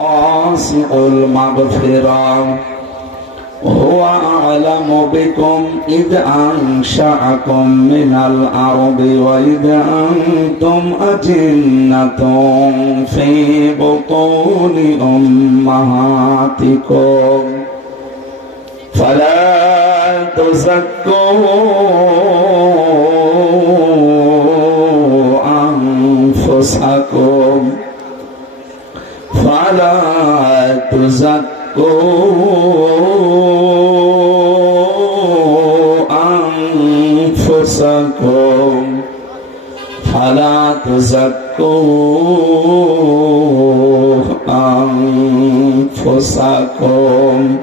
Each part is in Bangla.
واسع المغفرة هو أعلم بكم إذ أنشأكم من الأرض وإذ أنتم أجنة في بطون أمهاتكم فلا تزكوا أنفسكم فلا تزكوا أنفسكم فلا تزكوا أنفسكم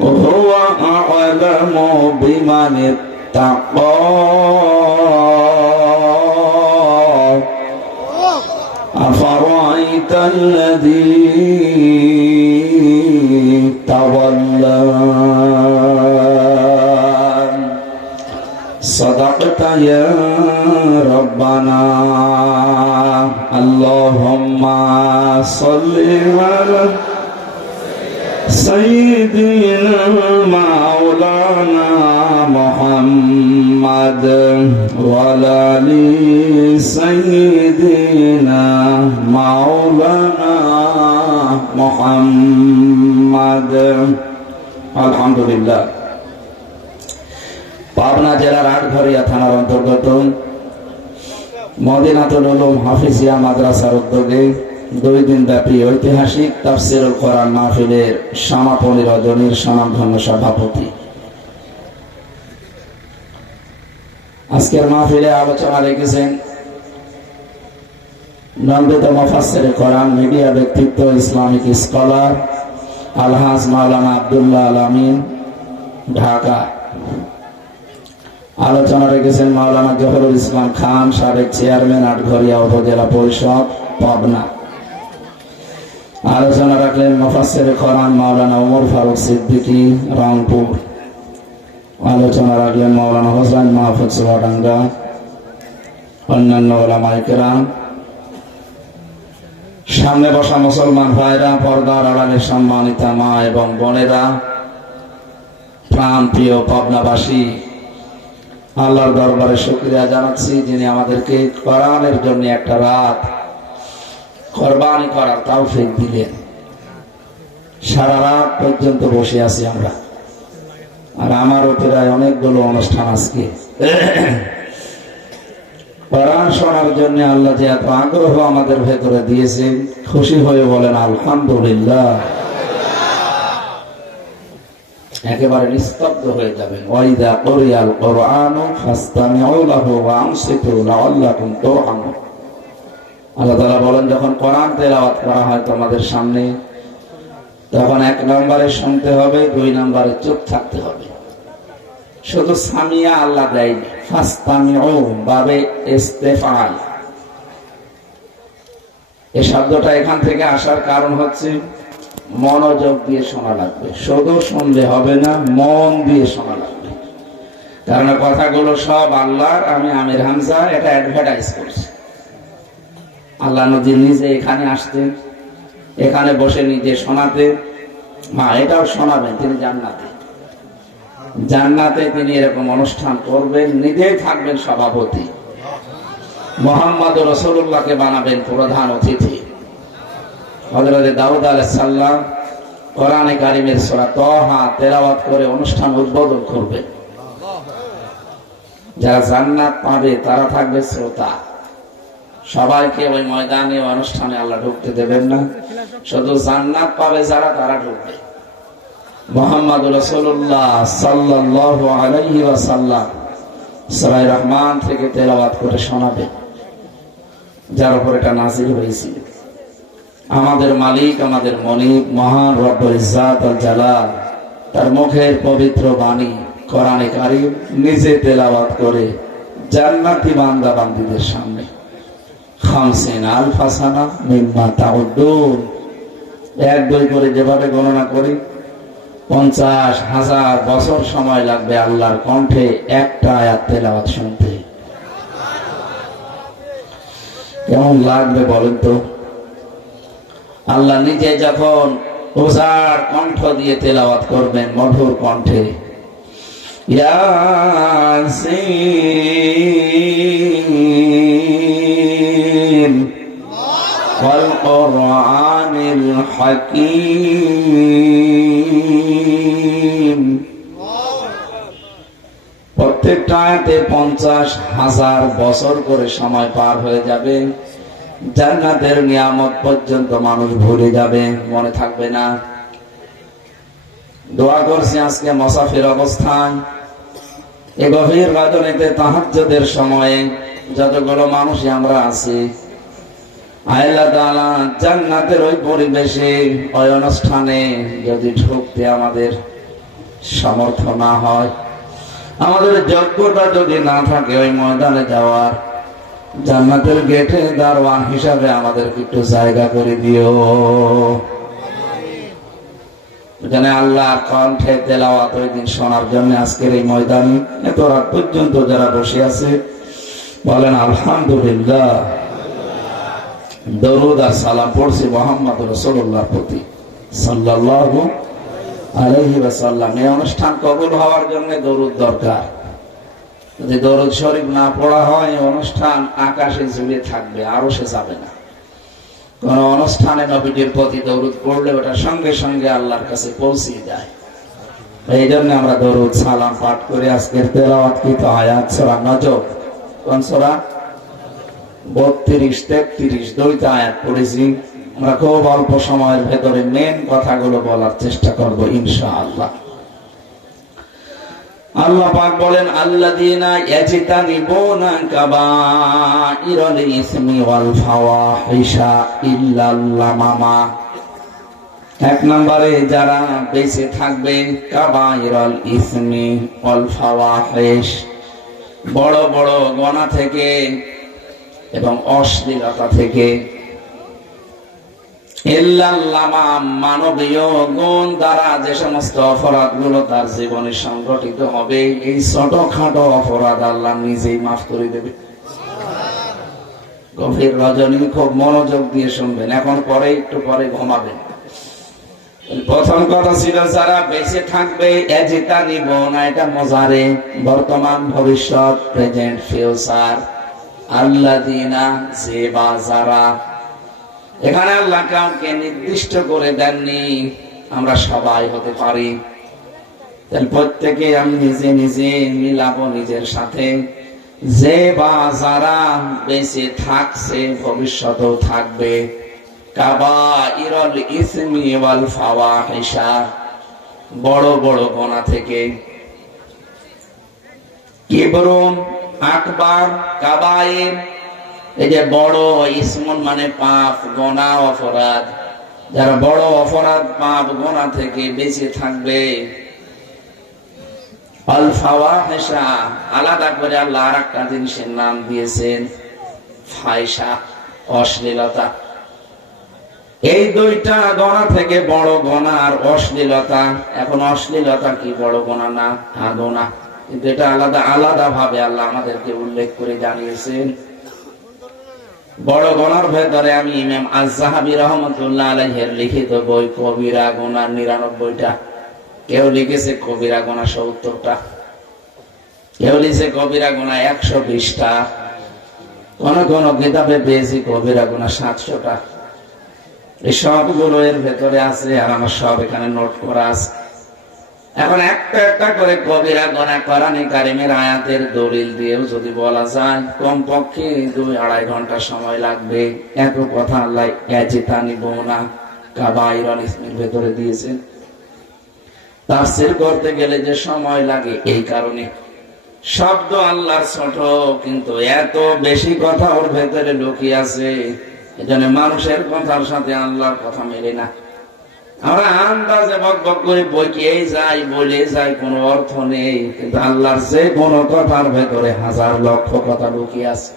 هو أعلم بمن اتقى أفرأيت الذي تولى صدقت يا ربنا اللهم صل على سيدنا مولانا محمد وعلى آل سيدنا مولانا محمد الحمد لله। পাবনা জেলার আটঘরিয়া থানার অন্তর্গত মদিনাতুল উলুম হাফিজিয়া মাদ্রাসার উদ্যোগে 2 দিন ব্যাপী ঐতিহাসিক তাফসীরুল কোরআন মাহফিলের সমাপনী রজনীর স্বনামধন্য সভাপতি। আজকের মাহফিলে আলোচনা রেখেছেন নন্দিত মুফাসসিরে কোরআন, মিডিয়া ব্যক্তিত্ব, ইসলামিক স্কলার আলহাজ মাওলানা আব্দুল্লাহ আল আমিন, ঢাকা। আলোচনা রেখেছেন মাওলানা জহুরুল ইসলাম খান, সাবেক চেয়ারম্যান, আটঘরিয়া উপজেলা পরিষদ, পাবনা। আলোচনা রাখলেন মুফাসসিরে কোরআন মাওলানা ওমর ফারুক সিদ্দিকী, রংপুর। আলোচনা রাখলেন মাওলানা হোসেন মাহফুজ চুয়াডাঙ্গা, অন্যান্য উলামায়ে কেরাম। সামনে বসা মুসলমান ভাইরা, পর্দার আড়ালে সম্মানিতা মা এবং বোনেরা, প্রাণ প্রিয় পাবনাবাসী, আল্লাহর দরবারে শুকরিয়া জানাচ্ছি যিনি আমাদেরকে কোরআনের জন্য একটা রাত কোরবানি করার তৌফিক দিলেন। সারা রাত পর্যন্ত বসে আছি আমরা, আর আমারও প্রায় অনেকগুলো অনুষ্ঠান আজকে। কোরআন শোনার জন্য আল্লাহ যে এত আগ্রহ আমাদের ভেতরে দিয়েছে, খুশি হয়ে বলেন আলহামদুলিল্লাহ। একেবারে নিস্তব্ধ হয়ে যাবেন। ওয়াইদা কুরিয়াল কুরআনু ফাসতামিউ লাহু ওয়া আনসিতু লাআল্লাকুম তুরহামুন। আল্লাহ তাআলা বলেন, যখন কোরআন তেলাওয়াত করা হয় তোমাদের সামনে, তখন 1 নম্বরে শুনতে হবে, 2 নম্বরে চুপ থাকতে হবে। শুধু সামিয়া আল্লাহ দেয়নি, ফাসতামিউ বাবে ইস্তেফাল। এই শব্দটা এখান থেকে আসার কারণ হচ্ছে মনোযোগ দিয়ে শোনা লাগবে। শুধু শুনলে হবে না, মন দিয়ে শোনা লাগবে। কারণ কথাগুলো সব আল্লাহর। আমি আমির হামজা এটা অ্যাডভার্টাইজ করছি। আল্লাহ নবী নিজে এখানে আসতেন, এখানে বসে নিজে শোনাতে। এটাও শোনাবেন তিনি জান্নাতে। জান্নাতে তিনি এরকম অনুষ্ঠান করবেন, নিজেই থাকবেন সভাপতি। মুহাম্মদ রাসূলুল্লাহকে বানাবেন প্রধান অতিথি। হযরত দাউদ আলাইহিস সালাম কোরআনে কারীমের সূরা তাহা তেলাওয়াত করে অনুষ্ঠান উদ্বোধন করবেন। যারা জান্নাত পাবে তারা থাকবে শ্রোতা। সবাইকে ওই ময়দানে অনুষ্ঠানে আল্লাহ ঢুকতে দেবেন না, শুধু জান্নাত পাবে যারা, তারা ঢুকবে। মুহাম্মদ রাসূলুল্লাহ সাল্লাল্লাহু আলাইহি ওয়াসাল্লাম সূরা রহমান থেকে তেলাওয়াত করে শোনাবেন, যার উপর এটা নাযিল হয়েছিল। আমাদের মালিক, আমাদের মনিব, মহান রব্বুল ইজ্জাত ওয়াল জালাল, তার মুখের পবিত্র বাণী কোরআনে কারীম নিজে তেলাওয়াত করে জান্নাতি বান্দা বান্দীদের সামনে 50,000 সানা মিম্মা তাউদ্দুন, 1-2 করে যেভাবে গণনা করি 50,000 বছর সময় লাগবে আল্লাহর কণ্ঠে একটা আয়াত তেলাওয়াত শুনতে। কেমন লাগবে বলেন তো? আল্লাহ নিজে যখন উজাড় কণ্ঠ দিয়ে তেলাওয়াত করবেন মধুর কণ্ঠে, ইয়াসিন ওয়াল কুরআনিল হাকীম, প্রত্যেকটা আয়াতে 50,000 বছর করে সময় পার হয়ে যাবে। জান্নাতের নিয়ামত পর্যন্ত মানুষ ভুলে যাবে, মনে থাকবে না। দোয়া করছি আজকে মুসাফির অবস্থায় এই গভীর রাজনীতে তাহাজ্জুদের সময়ে যতগুলো মানুষ আমরা আছি, আল্লাহ তাআলা জান্নাতের ওই পরিবেশে ওই অনুষ্ঠানে যদি ঢুকতে আমাদের সামর্থ্য না হয়, আমাদের যোগ্যতা যদি না থাকে ওই ময়দানে যাওয়ার, জান্নাতের গেটে দারওয়ান হিসাবে আমাদেরকে একটু জায়গা করে দিও। এখানে আল্লাহর কণ্ঠে তেলাওয়াত ওই দিন শোনার জন্য আজকের এই ময়দানে এত রাত পর্যন্ত যারা বসে আছে বলেন আলহামদুলিল্লাহ। দরুদ আর সালাম পড়ছি মুহাম্মদ রাসূলুল্লাহর প্রতি সাল্লাল্লাহু আলাইহি ওয়াসাল্লাম। এই অনুষ্ঠান কবুল হওয়ার জন্য দরুদ দরকার। যদি দরুদ শরীফ না পড়া হয়, অনুষ্ঠান আকাশে ঝুলে থাকবে, আরো সে যাবে না। কোন অনুষ্ঠানে নবীজির প্রতি দরুদ পড়লে ওটা সঙ্গে সঙ্গে আল্লাহর কাছে পৌঁছে যায়। এই জন্য আমরা দরুদ সালাম পাঠ করে আজকের তেলাওয়াতকৃত আয়াত সূরা নজম, কোন সূরা 32-33 দুইটা আয়াত পড়েছি। আমরা খুব অল্প সময়ের ভেতরে মেন কথাগুলো বলার চেষ্টা করব ইনশাআল্লাহ। আল্লাহ পাক বলেন আল্লাযীনা ইয়াজতানিবুনা কাবাইরাল ইসমি ওয়াল ফাওয়াহিশা ইল্লাল লামামা। এক নম্বরে যারা বেঁচে থাকবে কাবাইরাল ইসমি ওয়াল ফাওয়াহিশ, বড় বড় গুনাহ থেকে এবং অশ্লীলতা থেকে, মানবীয় গুণ দ্বারা যে সমস্ত অপরাধ গুলো তার জীবনে সংঘটিত হবে, এই ছোটখাটো অপরাধ আল্লাহ নিজেই মাফ করে দেবে। গভীর রজনী খুব মনোযোগ দিয়ে শুনবেন, এখন পরে একটু পরে ঘুমাবেন। প্রথম কথা ছিল যারা বেঁচে থাকবে, এজিতা নিব না, এটা মজারে বর্তমান ভবিষ্যৎ প্রেজেন্ট ফিউচার। আল্লাযীনা যে বা যারা, এখানে আল্লাহ কাউকে নির্দিষ্ট করে দেননি, আমরা সবাই হতে পারি। প্রত্যেকে আমি নিজে নিজে মিলাবো নিজের সাথে, যে বা যারা বেঁচে থাকছে ভবিষ্যতেও থাকবে, কাবাইরাল ইসমি ওয়াল ফাওয়াহিশা, বড় বড় গুনাহ থেকে। কিবরুন আকবার, কাবায়ের এই যে বড়, ইসমুন মানে পাপ, গুনাহ অপরাধ, যারা বড় অপরাধ পাপ গুনাহ থেকে বেঁচে থাকবে। আল ফাওয়াহিশা, আলাদা করে আল্লাহ আরেকটা জিনিসের নাম দিয়েছেন ফাহিশা, অশ্লীলতা। এই দুইটা গুনাহ থেকে বড় গুনাহ আর অশ্লীলতা। এখন অশ্লীলতা কি বড় গুনাহ না? হ্যাঁ গুনাহ, কিন্তু এটা আলাদা আলাদা ভাবে আল্লাহ আমাদেরকে উল্লেখ করে জানিয়েছেন। বড় গুনার ভেতরে আমি ইমাম আয-যাহাবী রাহমাতুল্লাহ আলাইহির লিখিত বই কবিরা গুনাহ 99টা, কেউ লিখেছে কবিরা গুনাহ 70টা, কেউ লিখেছে কবিরা গুনাহ 120টা, কোন কোন কিতাবে পেয়েছি কবিরা গুনাহ 700টা। এই সবগুলো এর ভেতরে আছে, আর আমার সব এখানে নোট করা আছে। এখন একটা একটা করে কবিরা গুনাহ কোরআনে কারিমের আয়াতের দলিল দিয়েও যদি বলা যায়, কমপক্ষে 2-2.5 ঘন্টা সময় লাগবে। এত কথা আল্লাহ ইয়াজতানিবুনা কাবাইরাল ইসমির ভেতরে দিয়েছেন। তাফসীর করতে গেলে যে সময় লাগে, এই কারণে শব্দ আল্লাহর ছোট, কিন্তু এত বেশি কথা ওর ভেতরে লুকিয়ে আছে, এজন্য মানুষের কথার সাথে আল্লাহর কথা মেলে না। আমরা আন্দাজে বকবক করে বইকে যাই, বলে যাই, কোনো অর্থ নেই, কিন্তু আল্লাহর যে কোনো কথার ভেতরে হাজার লক্ষ কথা লুকিয়ে আছে।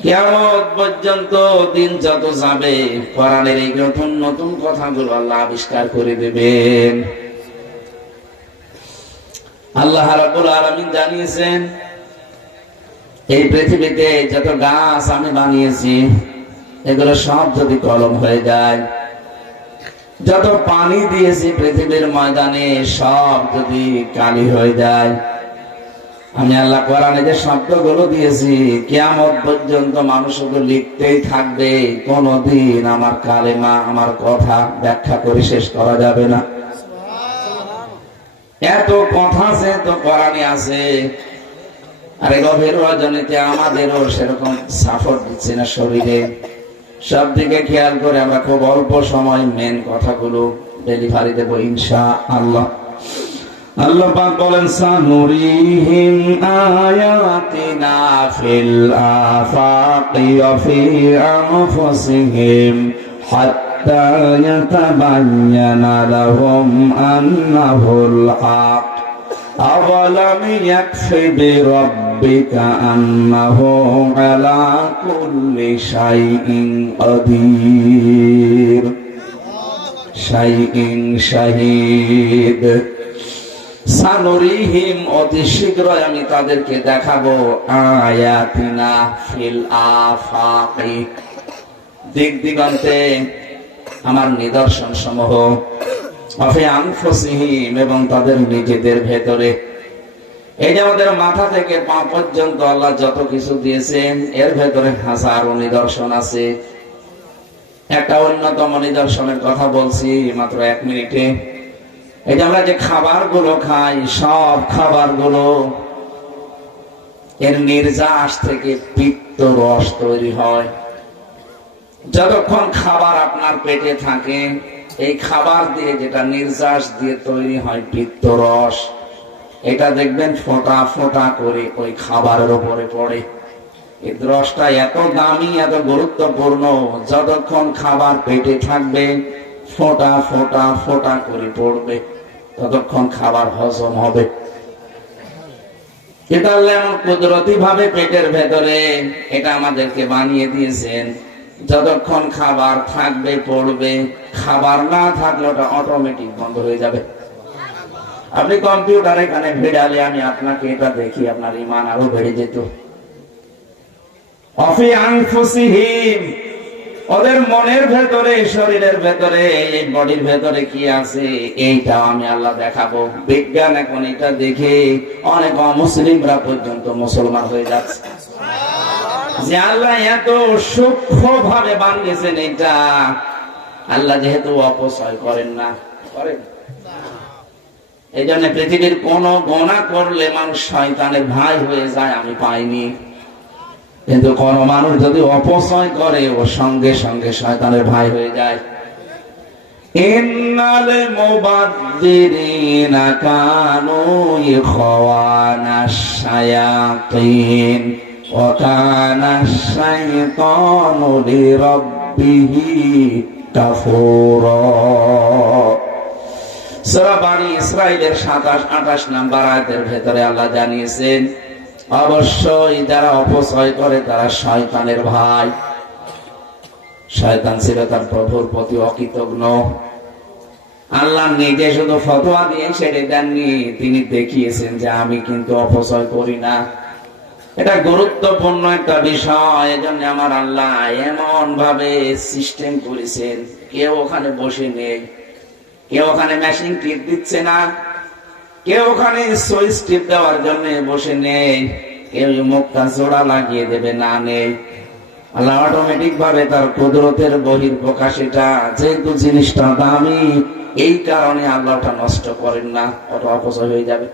কিয়ামত পর্যন্ত দিন যত যাবে, কোরআনের এই নতুন নতুন কথাগুলো আল্লাহ আবিষ্কার করে দেবেন। আল্লাহ রাব্বুল আলামিন জানিয়েছেন, এই পৃথিবীতে যত গাছ আমি বানিয়েছি, এগুলো সব যদি কলম হয়ে যায়, যত পানি দিয়েছি পৃথিবীর ময়দানে সব যদি কালি হয়ে যায়, আমি আল্লাহ কোরআনে যে শব্দগুলো দিয়েছি কিয়ামত পর্যন্ত মানুষ শুধু লিখতেই থাকবে, কোনদিন আমার কালেমা আমার কথা ব্যাখ্যা করে শেষ করা যাবে না। এত কথা আছে তো কোরআনে আছে। আর এই গভীর রজনীতে আমাদেরও সেরকম সাপোর্ট দিচ্ছে না শরীরে। সব দিকে খেয়াল করে আমরা খুব অল্প সময় মেন কথাগুলো ডেলিভারি দেব ইনশাআল্লাহ। আল্লাহ পাক বলেন, সানুরিহিম আয়াতিনা ফিল আফাকি ওয়া ফি আনফুসিহিম হাত্তা ইয়াতাবায়্যানা লাহুম আন্নাহুল হক আওয়ালাম ইয়াকফি বিরাব্বিকা আন্নাহু আলা কুল্লি শাইইন কাদির শাইইন শাহীদ। সানুরিহিম, অতি শীঘ্রই আমি তাদেরকে দেখাবো, আয়াতিনা ফিল আফাকি, দিক দিগন্তে আমার নিদর্শন সমূহ, ফি আনফুসিহিম, এবং তাদের নিজেদের ভেতরে। এই যে আমাদের মাথা থেকে পা পর্যন্ত আল্লাহ যত কিছু দিয়েছেন এর ভেতরে হাজারো নিদর্শন আছে। একটা অন্যতম নিদর্শনের কথা বলছি মাত্র 1 মিনিটে। এই যে আমরা যে খাবারগুলো খাই, সব খাবারগুলো এর নির্যাস থেকে পিত্ত রস তৈরি হয়। যতক্ষণ খাবার আপনার পেটে থাকে, এই খাবার দিয়ে যেটা নির্যাস দিয়ে তৈরি হয় পিত্ত রস, এটা দেখবেন ফোঁটা ফোঁটা করে ওই খাবারের উপরে পড়ে। এই রসটা এত দামি, এত গুরুত্বপূর্ণ, যতক্ষণ খাবার পেটে থাকবে ফোঁটা ফোঁটা ফোঁটা করে পড়বে, ততক্ষণ খাবার হজম হবে। এটা এমন কুদরতি ভাবে পেটের ভেতরে এটা আমাদেরকে বানিয়ে দিয়েছেন। যতক্ষণ খাবার থাকবে পড়বে, খাবার না থাকলে ওটা অটোমেটিক বন্ধ হয়ে যাবে। আপনি কম্পিউটার এখানে ভিড়ালে আমি আপনাকে এটা দেখি, আপনার ঈমান আরো বেড়ে যেত। অফি আনফুসিহিম, ওদের মনের ভেতরে, শরীরের ভেতরে, এই বডির ভেতরে কি আছে এইটা আমি আল্লাহ দেখাবো। বিজ্ঞান এখন এটা দেখে অনেক অমুসলিমরা পর্যন্ত মুসলমান হয়ে যাচ্ছে, যে আল্লাহ এত সূক্ষ্ম ভাবে বানিয়েছেন। এটা আল্লাহ যেহেতু অপচয় করেন না, করেন, এই জন্য পৃথিবীর কোন গোনা করলে মানুষ শয়তানের ভাই হয়ে যায় আমি পাইনি। কিন্তু কোন মানুষ যদি অপচয় করে, ও সঙ্গে সঙ্গে শয়তানের ভাই হয়ে যায়। ইন্নাল মুবাদ্দিরিনা কানু ইখওয়ানাশ শায়াতিন ওয়া কানাশ শাইতানু লিরাব্বিহি কাফুরা। সূরা বনী ইসরাঈলের 27-28 নম্বর আয়াতের ভেতরে আল্লাহ জানিয়েছেন, অবশ্যই যারা অপচয় করে তারা শয়তানের ভাই। শয়তান ছিল তার প্রভুর প্রতি অকৃতজ্ঞ। আল্লাহ নিজে শুধু ফতোয়া দিয়ে সেটা দেননি, তিনি দেখিয়েছেন যে আমি কিন্তু অপচয় করি না। এটা গুরুত্বপূর্ণ একটা বিষয়। এজন্য আমার আল্লাহ এমন ভাবে সিস্টেম করেছেন, কেউ ওখানে বসে নেই, কেউ ওখানে মেশিন টিপ দিচ্ছে না, কেউ ওখানে সুইচ টিপ দেওয়ার জন্য বসে নেই, কেউ মুখটা জোড়া লাগিয়ে দেবে না, নেই। আল্লাহ অটোমেটিক ভাবে তার কুদরতের বহির প্রকাশ এটা। যেহেতু জিনিসটা দামি, এই কারণে আল্লাহ ওটা নষ্ট করেন না, ওটা অপচয় হয়ে যাবে।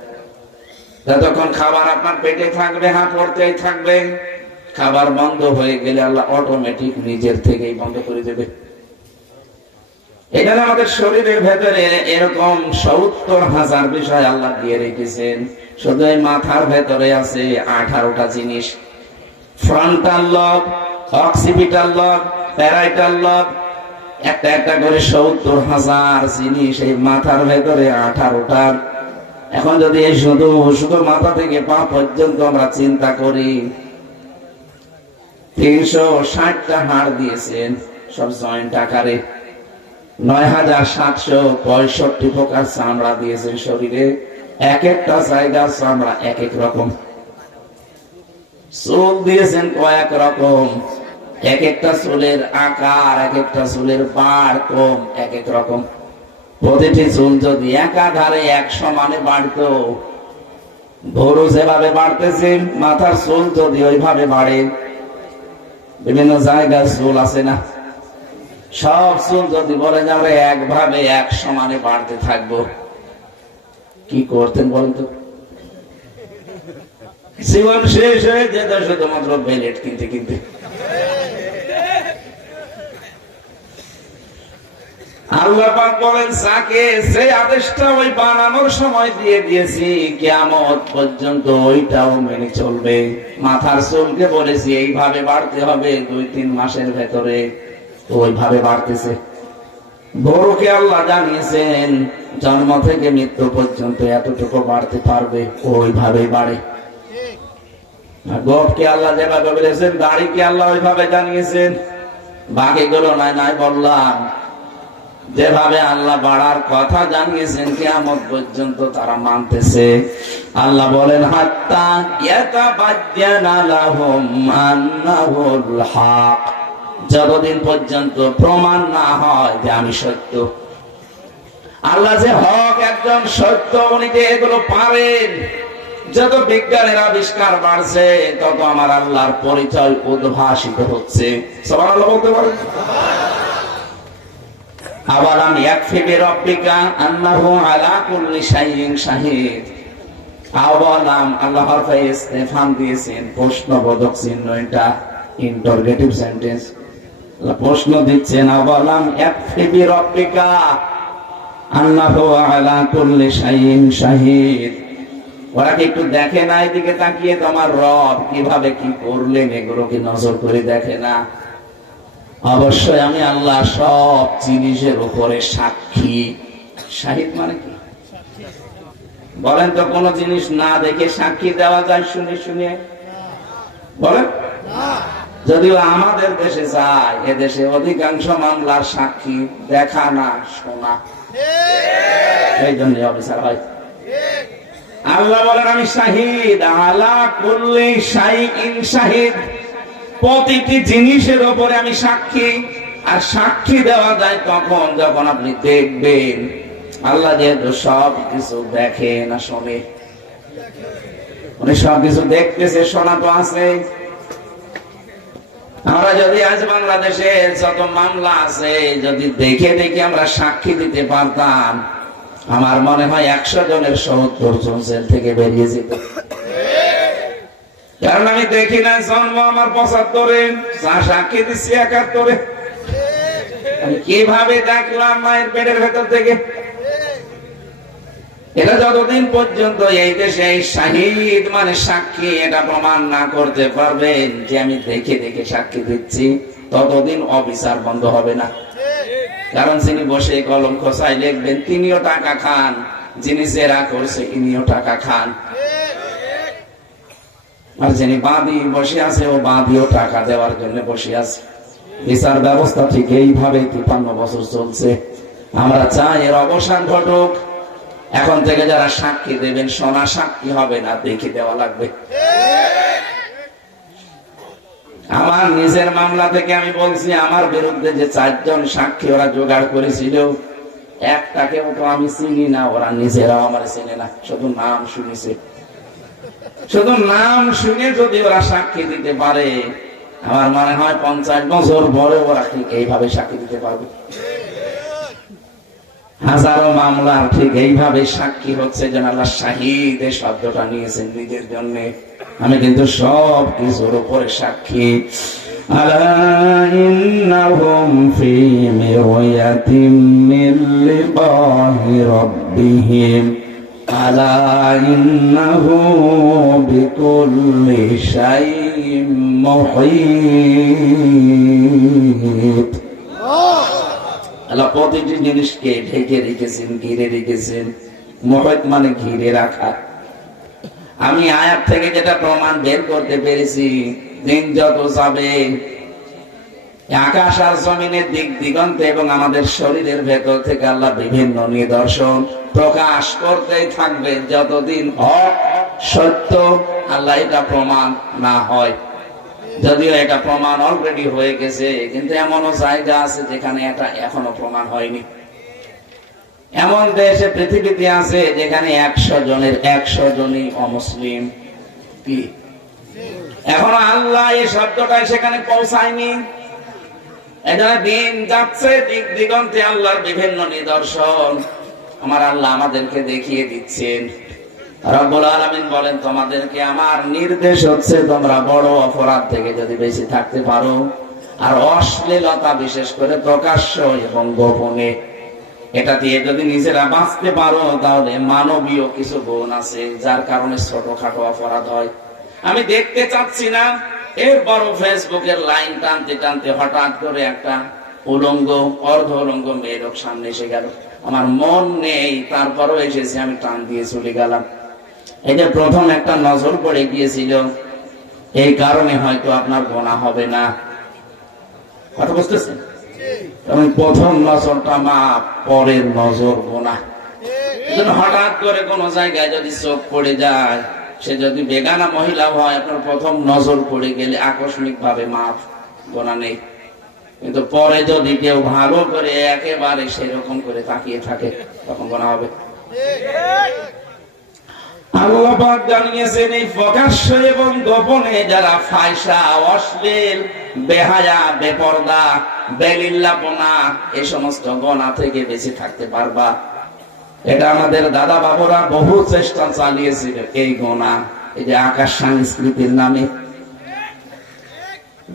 যতক্ষণ খাবার আপনার পেটে থাকবে, হ্যাঁ পড়তেই থাকবে। খাবার বন্ধ হয়ে গেলে আল্লাহ অটোমেটিক নিজের থেকেই বন্ধ করে দেবে। এখানে আমাদের শরীরের ভেতরে এরকম ৭০,০০০ বিষয় আল্লাহ দিয়ে রেখেছেন। শুধু এই মাথার ভেতরে আছে 18টা জিনিস। ফ্রন্টাল লব, অক্সিপিটাল লব, প্যারাইটাল লব, একটা একটা করে ৭০,০০০ জিনিস এই মাথার ভেতরে 18টা। এখন যদি এই শুধু শুধু মাথা থেকে পা পর্যন্ত আমরা চিন্তা করি, ৩৬০টা হাড় দিয়েছেন, সব জয়েন্ট আকারে। ৯৭৬৫ প্রকার চামড়া দিয়েছেন শরীরে, এক একটা জায়গার চামড়া এক এক রকম। চোখ দিয়েছেন কয়েক রকম, এক একটা চুলের আকার, এক একটা চুলের বাড় কম এক এক রকম। প্রতিটি চুল যদি একাধারে এক সমানে বাড়তো, ভরু যেভাবে বাড়তেছে মাথার চুল যদি ওইভাবে বাড়ে, বিভিন্ন জায়গায় চুল আছে না, সব চুল যদি বলে যে আমরা একভাবে এক সমানে বাড়তে থাকবো, কি করতেন বলেন তো? জীবন শেষ হয়ে যেত শুধুমাত্র বেলেট কিনতে কিনতে। আল্লাহ পাক বলেন, যাকে যে আদেশটা ওই বানানোর সময় দিয়ে দিয়েছি কিয়ামত পর্যন্ত ওইটাও মেনে চলবে। মাথার চুলকে বলেছি এইভাবে বাড়তে হবে, 2-3 মাসের ভেতরে ওইভাবে বাড়তেছে। বড়কে আল্লাহ জানিয়েছেন জন্ম থেকে মৃত্যু পর্যন্ত এতটুকু বাড়তে পারবে, ওইভাবে বাড়ে। গোপকে আল্লাহ যেভাবে বলেছেন, দাড়িকে আল্লাহ ওইভাবে জানিয়েছেন। বাকিগুলো নাই বললাম, যেভাবে আল্লাহ বাড়ার কথা জানিয়েছেন কিয়ামত পর্যন্ত তারা মানতেছে। আল্লাহ বলেন, হাত্তা ইয়াতাবায়্যানা লাহুম আন্নাহুল হক, যতদিন পর্যন্ত প্রমাণ না হয় যে আমি সত্য। আল্লাহ যে হক, একজন সত্য, উনি যে এগুলো পারেন। যত বিজ্ঞানের আবিষ্কার বাড়ছে তত আমার আল্লাহর পরিচয় উদ্ভাসিত হচ্ছে। সুবহানাল্লাহ বলতে পারেন? আওয়ালাম ইয়াকফি বিরাব্বিকা আন্নাহু আলা কুল্লি শাইইন শাহীদ। আওয়ালাম, আল্লাহ হরফে ইস্তেফহাম দিয়েছেন, প্রশ্নবোধক চিহ্ন, এটা ইন্টারোগেটিভ সেন্টেন্স। প্রশ্ন দিচ্ছেন, আওয়ালাম ইয়াকফি বিরাব্বিকা আন্নাহু আলা কুল্লি শাইইন শাহীদ। ওরা কি একটু দেখে না এদিকে তাকিয়ে তোমার রব কিভাবে কি করলেন, এগুলো কি নজর করে দেখে না? অবশ্যই আমি আল্লাহ সব জিনিসের উপরে সাক্ষী। শাহিদ মানে কি বলেন তো? কোন জিনিস না দেখে সাক্ষী দেওয়া যায় শুনে শুনে? বলেন। যদিও আমাদের দেশে যায়, এদেশে অধিকাংশ মামলার সাক্ষী দেখা না শোনা, এই জন্য অফিসার হয়। আল্লাহ বলেন, আমি শাহিদ, আলা কুল্লি শাইইন শাহিদ, প্রতিটি জিনিসের উপরে আমি সাক্ষী। আর সাক্ষী দেওয়া যায় তখন যখন আপনি দেখবেন। আল্লাহ যেহেতু সব কিছু দেখে না শোনে, উনি সব কিছু দেখতেছে, শোনা তো আছে। আমরা যদি আজ বাংলাদেশে যত মামলা আছে যদি দেখে দেখে আমরা সাক্ষী দিতে পারতাম, আমার মনে হয় 100 জনের 70 জন জেল থেকে বেরিয়ে যেত। কারণ আমি দেখি না, জন্ম আমার 75-এ, সাক্ষী দিচ্ছি 71-এ। আমি কিভাবে দেখলাম মায়ের পেটের ভেতর থেকে? এটা যতদিন পর্যন্ত এই দেশে শাহিদ মানে সাক্ষী এটা প্রমাণ না করতে পারবেন যে আমি দেখে দেখে সাক্ষী দিচ্ছি, ততদিন অবিচার বন্ধ হবে না। কারণ যিনি বসে কলম খোসায় লিখবেন তিনিও টাকা খান, যিনি জেরা করছে ইনিও টাকা খান, আর যিনি বাদী বসে আছে ও বাদীও টাকা দেওয়ার জন্য বসে আছে। বিচার ব্যবস্থা ঠিক এইভাবে 53 বছর চলছে। আমরা চাই এর অবসান ঘটুক। এখন থেকে যারা সাক্ষী দেবেন, শোনা সাক্ষী হবে না, দেখে দেওয়া লাগবে। আমার নিজের মামলা থেকে আমি বলছি, আমার বিরুদ্ধে যে 4 জন সাক্ষী ওরা জোগাড় করেছিল, একটাকেও তো আমি চিনি না, ওরা নিজেরাও আমার চিনে না, শুধু নাম শুনেছে। শুধু নাম শুনে যদি ওরা সাক্ষী দিতে পারে, আমার মনে হয় 50 বছর পরে ওরা ঠিক এইভাবে সাক্ষী দিতে পারবে। হাজারো মামলার ঠিক এইভাবে সাক্ষী হচ্ছে যেন আল্লাহ শাহিদ এই শব্দটা নিয়েছেন নিজের জন্য। আমি কিন্তু সব কিছুর উপরে সাক্ষী। আলা ইন্নাহুম ফি মিরয়াতিম মিন লিকাহি রাব্বিহিম আলা ইন্নাহু বিকুল্লি শাইইন মুহীত। আল্লাহ প্রতিটি জিনিসকে ঢেকে রেখেছেন, ঘিরে রেখেছেন। মুহীত মানে ঘিরে রাখা। আমি আয়াত থেকে যেটা প্রমাণ বের করতে পেরেছি, দিন যত যাবে আকাশ আর জমিনের দিক দিগন্তে এবং আমাদের শরীরের ভেতর থেকে আল্লাহ বিভিন্ন নিদর্শন প্রকাশ করতেই থাকবে, যতদিন হক সত্য আল্লাহ এটা প্রমাণ না হয়। যদিও এটা প্রমাণ অলরেডি হয়ে গেছে, কিন্তু এমনও জায়গা আছে যেখানে এটা এখনো প্রমাণ হয়নি। এমন দেশে পৃথিবীতে আছে যেখানে 100 জনের 100 জনই অমুসলিম। কি এখনো আল্লাহ এই শব্দটাই সেখানে পৌঁছায়নি। এখানে দিন যাচ্ছে দিক দিগন্তে আল্লাহর বিভিন্ন নিদর্শন আমার আল্লাহ আমাদেরকে দেখিয়ে দিচ্ছেন। রব্বুল আলামিন বলেন, তোমাদেরকে আমার নির্দেশ হচ্ছে তোমরা বড় অপরাধ থেকে যদি বেঁচে থাকতে পারো, আর অশ্লীলতা বিশেষ করে প্রকাশ্য এবং গোপনে, এটা দিয়ে যদি নিজেরা বাঁচতে পারো, তাহলে মানবীয় কিছু গুণ আছে যার কারণে ছোটখাটো অপরাধ হয়। আমি দেখতে চাচ্ছি না এরপরও ফেসবুকের লাইন টানতে টানতে হঠাৎ করে একটা উলঙ্গ অর্ধ উলঙ্গ মেয়ে লোক সামনে এসে গেল। আমার মন নেই, তারপরও এসেছি, আমি টান দিয়ে চলে গেলাম। এই যে প্রথম একটা নজর পড়ে গিয়েছিল, এই কারণে হয়তো আপনার গোনা হবে না। কথা বুঝতেছেন? প্রথম নজরটা মাপ, পরের নজর গোনা। হঠাৎ করে কোন জায়গায় যদি চোখ পড়ে যায়, সে যদি বেগানা মহিলা হয়, আপনার প্রথম নজর পড়ে গেলে আকস্মিক ভাবে মাপ, গোনা নেই। কিন্তু পরে যদি কেউ ভালো করে একেবারে সেরকম করে তাকিয়ে থাকে, তখন গোনা হবে। আল্লাহ পাক জানিয়েছেন, এই প্রকাশ্য এবং গোপনে যারা ফায়সা, অশ্লীল, বেহায়া, বেপরদা, বেলিল্লাপনা, এই সমস্ত গোনা থেকে বেঁচে থাকতে পারবা। এটা আমাদের দাদা বাবুরা বহু চেষ্টা চালিয়েছিল। এই গোনা, এই যে আকাশ সংস্কৃতির নামে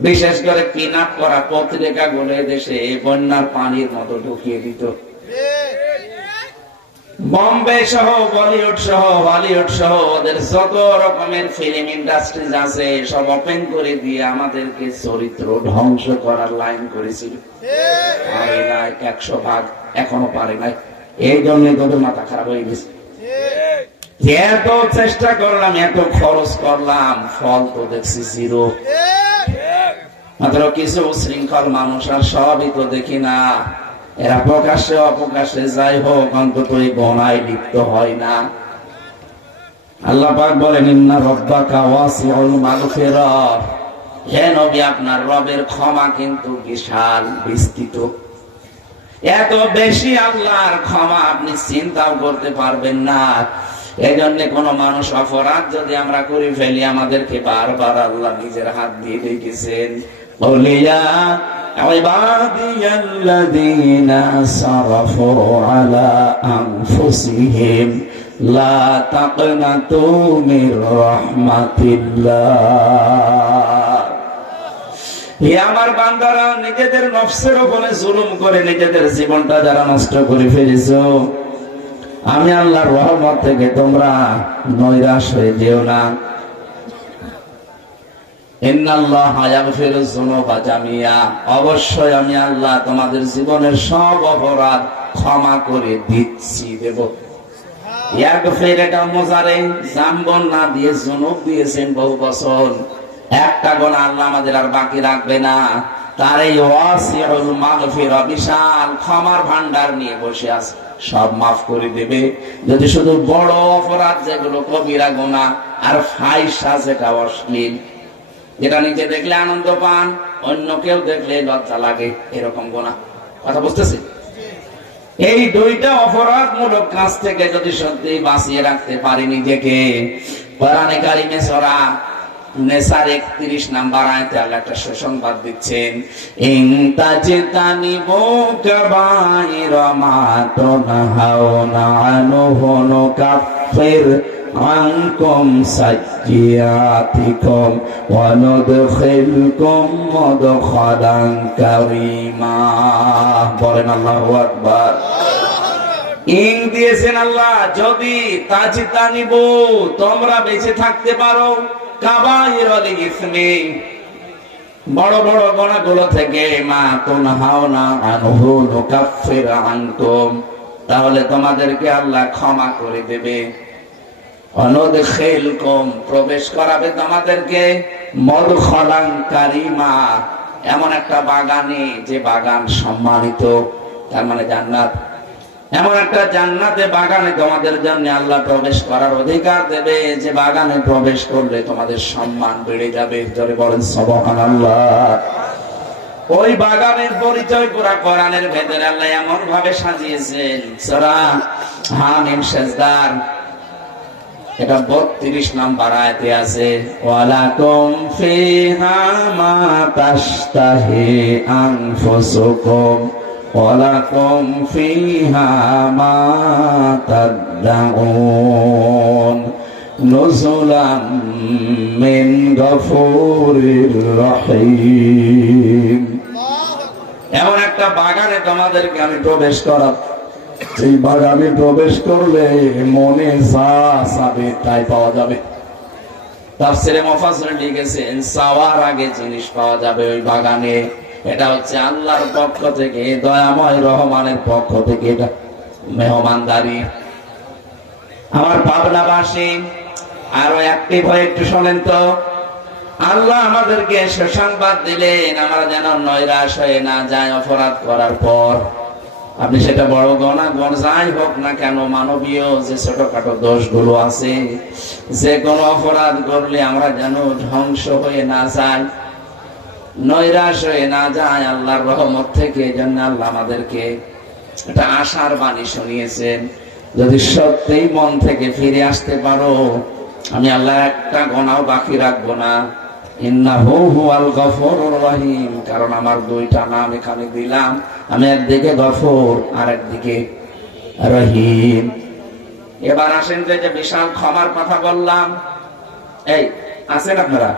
বিশেষ করে কিনাপ করা পত্রিকা গুলো দেশে বন্যার পানির মতো ঢুকিয়ে দিত। বম্বে সহ বলিউড সহ হলিউড সহ ওদের যত রকমের ফিল্ম ইন্ডাস্ট্রিজ আছে সব ওপেন করে দিয়ে আমাদেরকে চরিত্র ধ্বংস করার লাইন করেছিল। পারে নাই 100 ভাগ, এখনো পারে নাই। এই জন্য তোদের মাথা খারাপ হয়ে গেছে। এত চেষ্টা করলাম, এত খরচ করলাম, ফল তো দেখছি জিরো। মাত্র কিছু শৃঙ্খল মানুষ, আর সবই তো দেখি না। এরা প্রকাশ্যে অপ্রকাশ্যে যাই হোক, অন্তত এই গোনায় লিপ্ত হয় না। আল্লাহ পাক বলেন, ইন্না রাব্বাকা ওয়াসিউল মাগফিরাহ, হে নবী আপনার রবের ক্ষমা কিন্তু বিশাল বিস্তৃত। এত বেশি আল্লাহর ক্ষমা আপনি চিন্তাও করতে পারবেন না। এই জন্য কোন মানুষ অপরাধ যদি আমরা করে ফেলি, আমাদেরকে বারবার আল্লাহ নিজের হাত দিয়ে ডেকেছেন, বলিয়া ইবাদিয়াল্লাযীনা আসরাফু আলা আনফুসিহিম লা তাকনাতু মির রাহমাতিল্লাহ। হে আমার বান্দারা, নিজেদের নফসের উপরে জুলুম করে নিজেদের জীবনটা যারা নষ্ট করে ফেলেছো, আমি আল্লাহর রহমত থেকে তোমরা নৈরাশ হয়ে যেও না। ইন্নাল্লাহা ইয়াগফিরুয যুনুবা জামিআ, অবশ্যই আমি আল্লাহ তোমাদের জীবনের সব অপরাধ ক্ষমা করে দিচ্ছি, দেব। ইয়াগফির এটা মুজারে, জামবন না দিয়ে যুনুব দিয়েছেন বহু বছর। একটা গুনাহ আল্লাহ আমাদের আর বাকি রাখবে না। তার এই ওয়াসিউল মাগফিরা, বিশাল ক্ষমার ভান্ডার নিয়ে বসে আছে, সব মাফ করে দেবে। যদি শুধু বড় অপরাধ যেগুলো কবিরা গুনাহ, আর ফাহিশা যেটা অশ্লীল, যেটা নিজে দেখলে আনন্দ পান, অন্য কেউ দেখলে লজ্জা লাগে, এরকম গুনাহ। কথা বুঝতেছি? এই দুইটা অপরাধমূলক কাজ থেকে যদি সত্যি বাঁচিয়ে রাখতে পারি নিজেকে, কোরআনে কারিমে সূরা নেসার 31 নাম্বার আয়াতে আল্লাহ একটা সুসংবাদ দিচ্ছেন, ইন তাজতানিবু কাবাইরা মা তুনহাউনা আনহু নুকাফির আনকুম সাইয়্যাতিকুম ওয়া নুদখিলকুম মুদখালান কারীমা। বলেন আল্লাহু আকবার। ইন দিয়েছেন আল্লাহ, যদি তাজতানিবু তোমরা বেঁচে থাকতে পারো, কাবাইরুল ইসমি বড় বড় গুনাহগুলো থেকে, মা তুনহাউনা আনহু নুকাফির আনকুম, তাহলে তোমাদেরকে আল্লাহ ক্ষমা করে দেবে। অনুদখিলকুম প্রবেশ করাবে তোমাদেরকে, মুদখালান কারীমা এমন একটা বাগানে, যে বাগান সম্মানিত, তার মানে জান্নাত। এমন একটা জান্নাতে বাগানে তোমাদের জন্য আল্লাহ প্রবেশ করার অধিকার দেবে, যে বাগানে প্রবেশ করলে তোমাদের সম্মান বেড়ে যাবে। ধরে বলেন সুবহানাল্লাহ। ওই বাগানের পরিচয় পুরা কোরআনের ভেতরে আল্লাহ এমন ভাবে সাজিয়েছেন। সূরা হামিম সেজদার এটা 32 নম্বর আয়াতে আছে, ওয়ালাকুম ফিহা মা তাশতাহি আনফুসুকুম ওয়ালাকুম ফিহা মা তাদউন নুজুলাম মিন গফুরির রহিম। এমন একটা বাগানে তোমাদেরকে আমি প্রবেশ করাব, সেই বাগানে প্রবেশ করলে মনে যা চাবে তাই পাওয়া যাবে। তাফসীরে মুফাসসির লিখেছেন চাওয়ার আগে জিনিস পাওয়া যাবে ওই বাগানে। এটা হচ্ছে আল্লাহর পক্ষ থেকে, দয়াময় রহমানের পক্ষ থেকে এটা মেহমানদারি। আমার পাবনাবাসী আরো অ্যাক্টিভ হয়ে একটু শোনেন তো। আল্লাহ আমাদেরকে সুসংবাদ দিলেন আমরা যেন নৈরাশ হয়ে না যায় অপরাধ করার পর। আপনি সেটা বড় গুনাহ যাই হোক না কেন, মানবীয় যে ছোটখাটো দোষগুলো আছে, যে কোনো অপরাধ করলে আমরা যেন ধ্বংস হয়ে না যাই, নৈরাশ হয়ে না যায় আল্লাহর রহমত থেকে। এই জন্য আল্লাহ আমাদেরকে একটা আশার বাণী শুনিয়েছেন, যদি সত্যিই মন থেকে ফিরে আসতে পারো আমি আল্লাহ একটা গুনাহ বাকি রাখবো না। ইন্নাহু হুয়াল গফুরুর রহিম। কারণ আমার দুইটা নাম এখানে দিলাম, আমি একদিকে গফুর আর একদিকে রহিম। এবার আসেন যে বিশাল ক্ষমার কথা বললাম, এই আছেন আপনারা?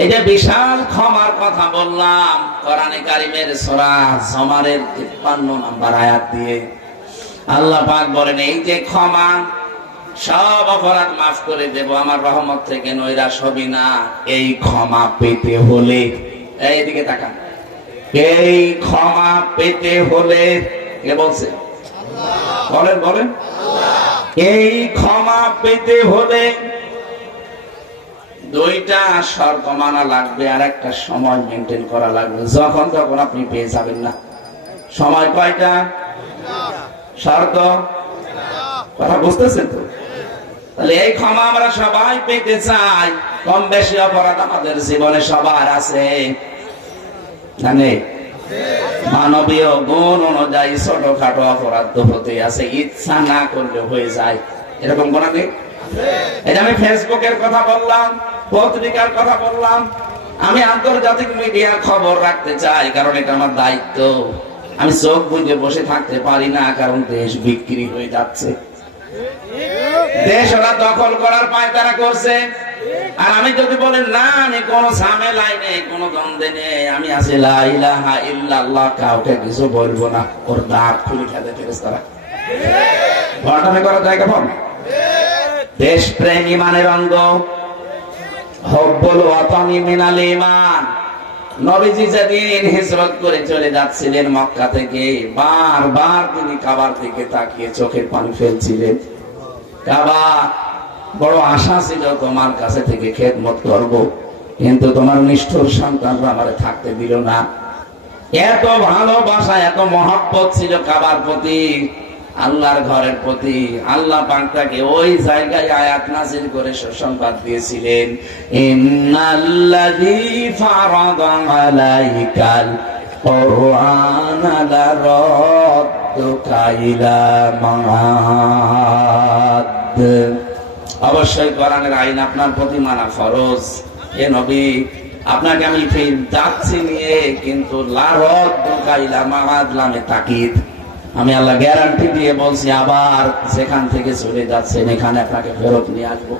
এই যে বিশাল ক্ষমার কথা বললাম কোরআনে কারিমের সূরা জুমারের 53 নম্বর আয়াত দিয়ে আল্লাহ পাক বলেন, এই যে ক্ষমা, সব অপরাধ মাফ করে দেব, আমার রহমত থেকে নৈরাশ হবি না। এই ক্ষমা পেতে হলে, এইদিকে তাকান, এই ক্ষমা পেতে হলে কে বলছে? বলেন বলেন। এই ক্ষমা পেতে হলে দুইটা শর্ত মানা লাগবে আর একটা সময় মেনটেন করা লাগবে। যখন তখন আপনি পেয়ে যাবেন না। সময় কয়টা? শর্ত কথা বুঝতেছেন তো? তাহলে এই ক্ষমা আমরা সবাই পেতে চাই। কম বেশি অপরাধ আমাদের জীবনে সবার আছে, জানে? মানবীয় গুণ অনুযায়ী ছোটখাটো অপরাধ তো হতে আছে, ইচ্ছা না করলে হয়ে যায়। এরকম কোন নেই? এই যে আমি ফেসবুকের কথা বললাম, পত্রিকার কথা বললাম, আমি আন্তর্জাতিক মিডিয়ার খবর রাখতে চাই, কারণ এটা আমার দায়িত্ব। আমি চোখ বুজে বসে থাকতে পারি না, কারণ দেশ বিক্রি হয়ে যাচ্ছে। দেশ ওরা দখল করার পায়তারা করছে। আর আমি যদি বলেন না, আমি কোন ঝামেলায় নেই, কোন দ্বন্দ্বে নেই, আমি আছি লা ইলাহা ইল্লাল্লাহ, কাউকে কিছু বলবো না, ওর দাঁত খুলে খেতে ফেরেশতারা। ঘটনা করা যায় কেমন? দেশ প্রেম ইমানের অঙ্গ। হুব্বুল ওয়াতানি মিনাল ঈমান। নবীজি যেদিন হিজরত করে চলে যাচ্ছিলেন মক্কা থেকে, বারবার তিনি কাবার দিকে তাকিয়ে চোখের পানি ফেলছিলেন। কাবা, বড় আশা ছিল তোমার কাছে থেকে খেদমত করব, কিন্তু তোমার নিষ্ঠুর সন্তানরা আমারে থাকতে দিল না। এত ভালোবাসা, এত মহব্বত ছিল কাবার প্রতি, আল্লাহর ঘরের প্রতি। আল্লাহ পাক তাকে ওই জায়গায় আয়াত নাযিল করে সুসংবাদ দিয়েছিলেন, ইন্নাল্লাযী ফারাদা আলাইকাল কুরআনা লারাদ্দুকা ইলা মাআদ। অবশ্যই কোরআনের আইন আপনার প্রতি মানা ফরজ। হে নবী, আপনাকে আমি ফির যাচ্ছি নিয়ে, কিন্তু লারাদ্দুকা ইলা মাআদ, লামে তাকিদ। আমি আল্লাহ গ্যারান্টি দিয়ে বলছি, আবার যেখান থেকে চলে যাচ্ছেন এখানে আপনাকে ফেরত নিয়ে আসবো।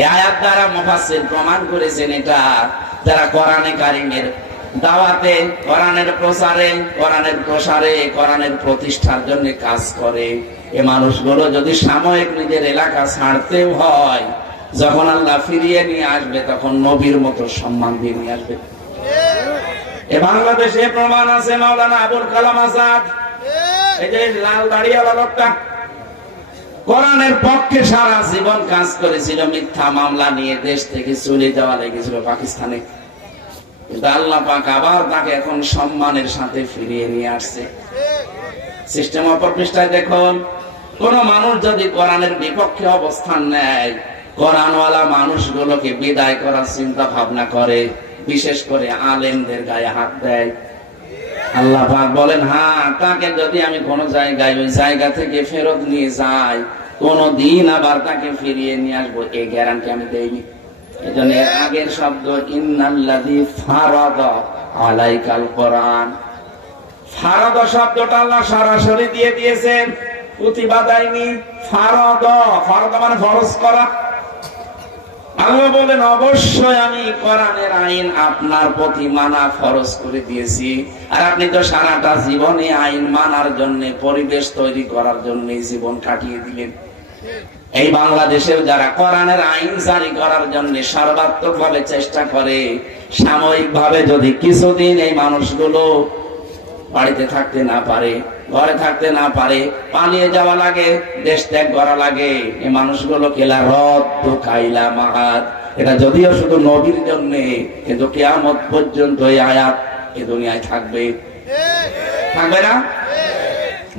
এই আয়াত দ্বারা মুফাসসির প্রমাণ করেছেন এটা যারা কোরআনে কারিমের দাওয়াতে, কোরআনের প্রচারে, কোরআনের প্রসারে, কোরআনের প্রতিষ্ঠার জন্য কাজ করে, এই মানুষগুলো যদি সাময়িক নিজের এলাকা ছাড়তেও হয়, যখন আল্লাহ ফিরিয়ে নিয়ে আসবে তখন নবীর মতো সম্মান দিয়ে নিয়ে আসবে। এ বাংলাদেশে প্রমাণ আছে। মাওলানা আবুল কালাম আজাদ, এই যে লাল দাড়িওয়ালা লোকটা, কোরআনের পক্ষে সারা জীবন কাজ করেছিল, মিথ্যা মামলা নিয়ে দেশ থেকে চলে যাওয়া লেগেছিল পাকিস্তানে। কিন্তু আল্লাহ পাক আবার তাকে এখন সম্মানের সাথে ফিরিয়ে নিয়ে আসছে। সিস্টেম অপর পৃষ্ঠায় দেখুন, কোন মানুষ যদি কোরআনের বিপক্ষে অবস্থান নেয়, কোরআনওয়ালা মানুষগুলোকে বিদায় করার চিন্তা ভাবনা করে, বিশেষ করে আলেমদের গায়ে হাত দেয়, আল্লাহ পাক বলেন হ্যাঁ, তাকে যদি আমি কোন জায়গায় ওই জায়গা থেকে ফেরত নিয়ে যাই, কোনদিন আবার তাকে ফিরিয়ে নিয়ে আসবো, এই গ্যারান্টি আমি দেইনি। এজন্য এর আগের শব্দ ইন্নাল্লাযী ফারাদা আলাইকাল কোরআন, ফারাদা শব্দটা আল্লাহ সরাসরি দিয়ে দিয়েছেন, কুতিবা দেয়নি। ফারাদা, ফারাদা মানে ফরজ করা। আল্লাহ বলেন অবশ্যই আমি কোরআনের আইন আপনার প্রতি মানা ফরজ করে দিয়েছি, আর আপনি তো সারাটা জীবনে আইন মানার জন্য, পরিবেশ তৈরি করার জন্য জীবন কাটিয়ে দিলেন। এই বাংলাদেশেও যারা কোরআনের আইন জারি করার জন্য সর্বাত্মক ভাবে চেষ্টা করে, সাময়িক ভাবে যদি কিছুদিন এই মানুষগুলো বাড়িতে থাকতে না পারে, ঘরে থাকতে না পারে, পালিয়ে যাওয়া লাগে, দেশ ত্যাগ করা লাগে, এই মানুষগুলো কেলা রদ খাইলা মাহাত। এটা যদিও শুধু নবীর জন্য, কিন্তু কিয়ামত পর্যন্ত এই আয়াত এই দুনিয়ায় থাকবে, থাকবে না?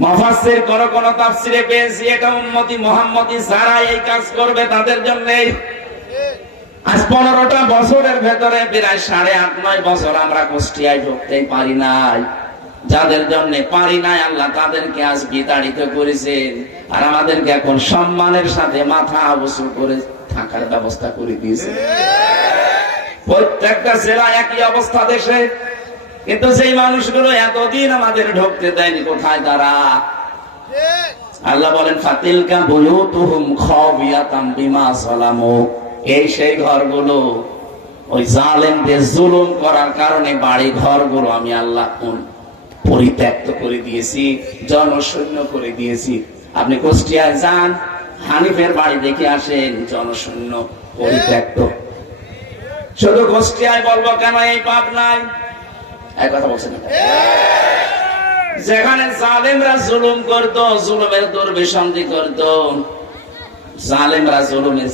মুফাসসির কোন তাফসিরে পেয়েছি এটা উম্মতি মুহাম্মদী যারা এই কাজ করবে তাদের জন্য। আজ 15টা বছরের ভেতরে প্রায় 8.5-9 বছর আমরা কুষ্টিয়ায় ঢুকতেই পারি নাই। যাদের জন্য পারি নাই আল্লাহ তাদেরকে আজ বিতাড়িত করেছেন, আর আমাদেরকে এখন সম্মানের সাথে মাথা উঁচু করে থাকার ব্যবস্থা করে দিয়েছে। প্রত্যেকটা জেলায় একই অবস্থা দেশে, কিন্তু সেই মানুষগুলো এতদিন আমাদের ঢুকতে দেয়নি, কোথায় তারা? আল্লাহ বলেন ফাতিলকা বুয়ুতুহুম খাবিয়াতাম বিমা যালামু, এই সেই ঘরগুলো ওই জালেমদের জুলুম করার কারণে বাড়ি ঘরগুলো আমি আল্লাহ পরিত্যক্ত করে দিয়েছি, জনশূন্য করে দিয়েছি। আপনি কুষ্টিয়ায় যান, হানিফের বাড়ি দেখে আসেন, জনশূন্য, পরিত্যক্ত। শুধু কুষ্টিয়ায় বলবো কেন, এই পাপ নাই? এক কথা বলছেন, যেখানে জালেমরা জুলুম করতো, জুলুমের দুর্বিসন্ধি করতো, জালেমরা জুলুমের